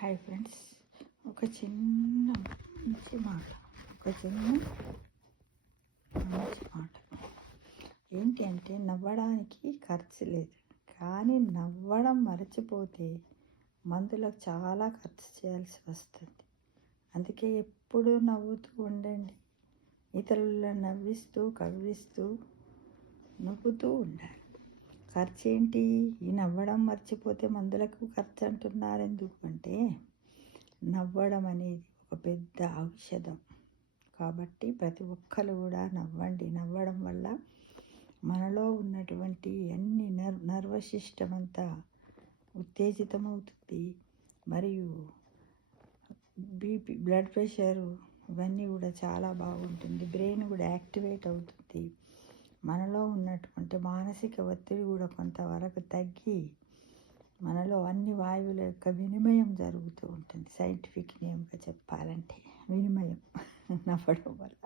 Hi friends, ఒక చిన్న మంచి మాట ఏంటి అంటే, నవ్వడానికి ఖర్చు లేదు, కానీ నవ్వడం మర్చిపోతే మందులకు చాలా ఖర్చు చేయాల్సి వస్తుంది. అందుకే ఎప్పుడూ నవ్వుతూ ఉండండి, ఇతరులను నవ్విస్తూ కవ్విస్తూ నవ్వుతూ ఉండాలి. ఖర్చు ఏంటి? ఈ నవ్వడం మర్చిపోతే మందులకు ఖర్చు అంటున్నారు. ఎందుకంటే నవ్వడం అనేది ఒక పెద్ద ఔషధం. కాబట్టి ప్రతి ఒక్కరు కూడా నవ్వండి. నవ్వడం వల్ల మనలో ఉన్నటువంటి అన్ని నర్వస్ సిస్టమ్ అంతా ఉత్తేజితమవుతుంది. మరియు బీపీ, బ్లడ్ ప్రెషరు ఇవన్నీ కూడా చాలా బాగుంటుంది. బ్రెయిన్ కూడా యాక్టివేట్ అవుతుంది. మనలో ఉన్నటువంటి మానసిక ఒత్తిడి కూడా కొంతవరకు తగ్గి మనలో అన్ని వాయువుల యొక్క వినిమయం జరుగుతూ ఉంటుంది. సైంటిఫిక్ నేమ్గా చెప్పాలంటే వినిమయం నవ్వడం వల్ల.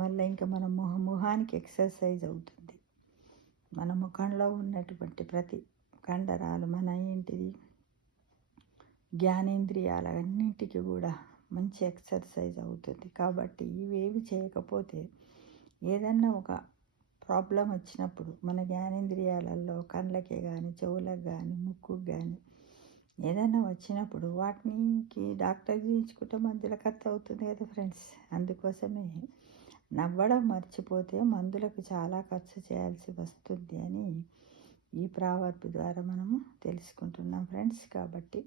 మళ్ళీ ఇంకా మన ముఖానికి ఎక్సర్సైజ్ అవుతుంది. మన ముఖంలో ఉన్నటువంటి ప్రతి కండరాలు మన ఏంటిది జ్ఞానేంద్రియాల అన్నింటికి కూడా మంచి ఎక్సర్సైజ్ అవుతుంది. కాబట్టి ఇవేవి చేయకపోతే ఏదన్నా ఒక ప్రాబ్లం వచ్చినప్పుడు మన జ్ఞానేంద్రియాలలో కళ్ళకే కానీ, చెవులకు కానీ, ముక్కుకు కానీ ఏదైనా వచ్చినప్పుడు వాటికి డాక్టర్ చూయించుకుంటే మందుల ఖర్చు అవుతుంది కదా ఫ్రెండ్స్. అందుకోసమే నవ్వడం మర్చిపోతే మందులకు చాలా ఖర్చు చేయాల్సి వస్తుంది అని ఈ ప్రావర్బ్ ద్వారా మనము తెలుసుకుంటున్నాం ఫ్రెండ్స్. కాబట్టి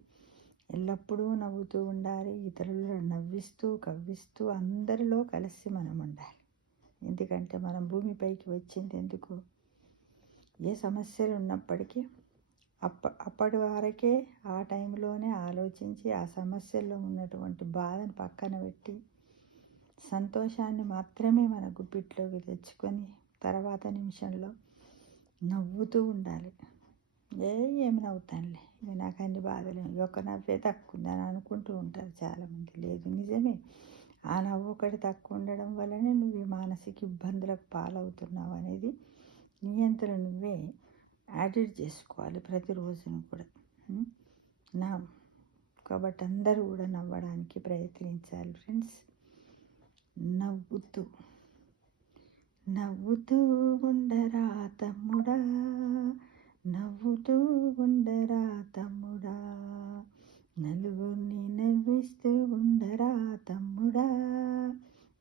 ఎల్లప్పుడూ నవ్వుతూ ఉండాలి, ఇతరులను నవ్విస్తూ కవ్విస్తూ అందరిలో కలిసి మనం ఉండాలి. ఎందుకంటే మనం భూమిపైకి వచ్చింది ఎందుకు? ఏ సమస్యలు ఉన్నప్పటికీ అప్పటి వరకే ఆ టైంలోనే ఆలోచించి ఆ సమస్యల్లో ఉన్నటువంటి బాధను పక్కన పెట్టి సంతోషాన్ని మాత్రమే మన గుప్పిట్లోకి తెచ్చుకొని తర్వాత నిమిషంలో నవ్వుతూ ఉండాలి. ఏమి నవ్వుతానులే, నాకు అన్ని బాధలు, ఒక నవ్వే తక్కువ ఉందని అనుకుంటూ ఉంటారు చాలామంది. లేదు, నిజమే. ఆ నవ్వు ఒకటి తక్కువ ఉండడం వల్లనే నువ్వు ఈ మానసిక ఇబ్బందులకు పాలవుతున్నావు అనేది నియంత్రణ నువ్వే యాడిట్ చేసుకోవాలి ప్రతిరోజును కూడా. కాబట్టి అందరూ కూడా నవ్వడానికి ప్రయత్నించాలి ఫ్రెండ్స్. నవ్వుతూ ఉండరా తమ్ముడా, నవ్వుతూ ఉండరా తమ్ముడా, నలుగురిని నవ్విస్తూ ఉండరా తమ్ముడా,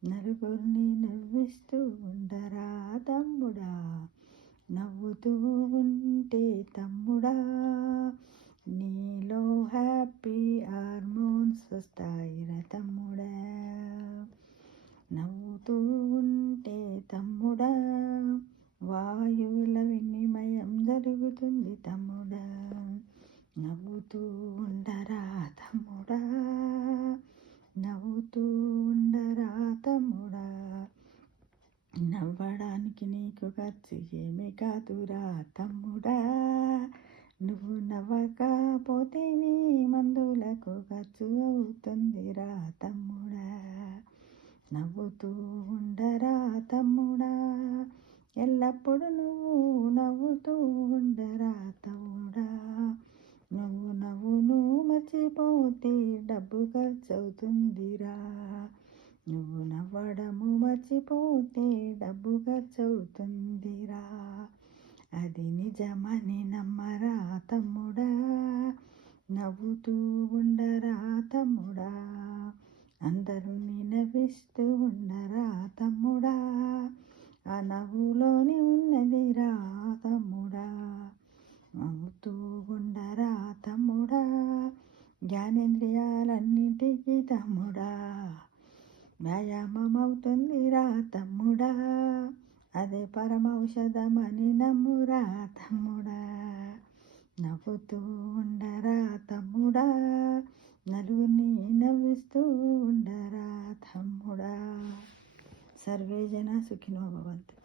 నలుగురిని నవ్విస్తూ ఉండరా తమ్ముడా, నవ్వుతూ ఉంటే తమ్ముడా నీలో హ్యాపీ హార్మోన్స్ వస్తాయిరా తమ్ముడా, నవ్వుతూ ఉంటే తమ్ముడా వాయువుల వినిమయం జరుగుతుంది తమ్ముడా, నవ్వుతూ ఉండరా తమ్ముడా, నవ్వుతూ ఉండరా తమ్ముడా, నవ్వడానికి నీకు ఖర్చు ఏమీ కాదురా తమ్ముడా, నువ్వు నవ్వకపోతే నీ మందులకు ఖర్చు అవుతుందిరా తమ్ముడా, నవ్వుతూ ఉండరా తమ్ముడా, ఎల్లప్పుడూ నువ్వు నవ్వుతూ ఉండరా తమ్ముడా, నువ్వు మర్చిపోతే డబ్బు ఖర్చు అవుతుందిరా, నువ్వు నవ్వడము మర్చిపోతే డబ్బు ఖర్చు అవుతుందిరా, అది నిజమని నమ్మరా తమ్ముడా, నవ్వుతూ ఉండరా తమ్ముడా, అందరినీ నవ్విస్తూ ఉండరా తమ్ముడా, ఆ నవ్వులోని ఉన్నదిరా తమ్ముడా, నవ్వుతూ ఉండరా తమ్ముడా, జ్ఞానేంద్రియాలన్నింటికి తమ్ముడా వ్యాయామం అవుతుందిరా తమ్ముడా, అదే పరమౌషధమని నమ్మురా తమ్ముడా, నవ్వుతూ ఉండరా తమ్ముడా, నలుగురిని నవ్విస్తూ ఉండరా తమ్ముడా. సర్వే జన సుఖినో భవంతు.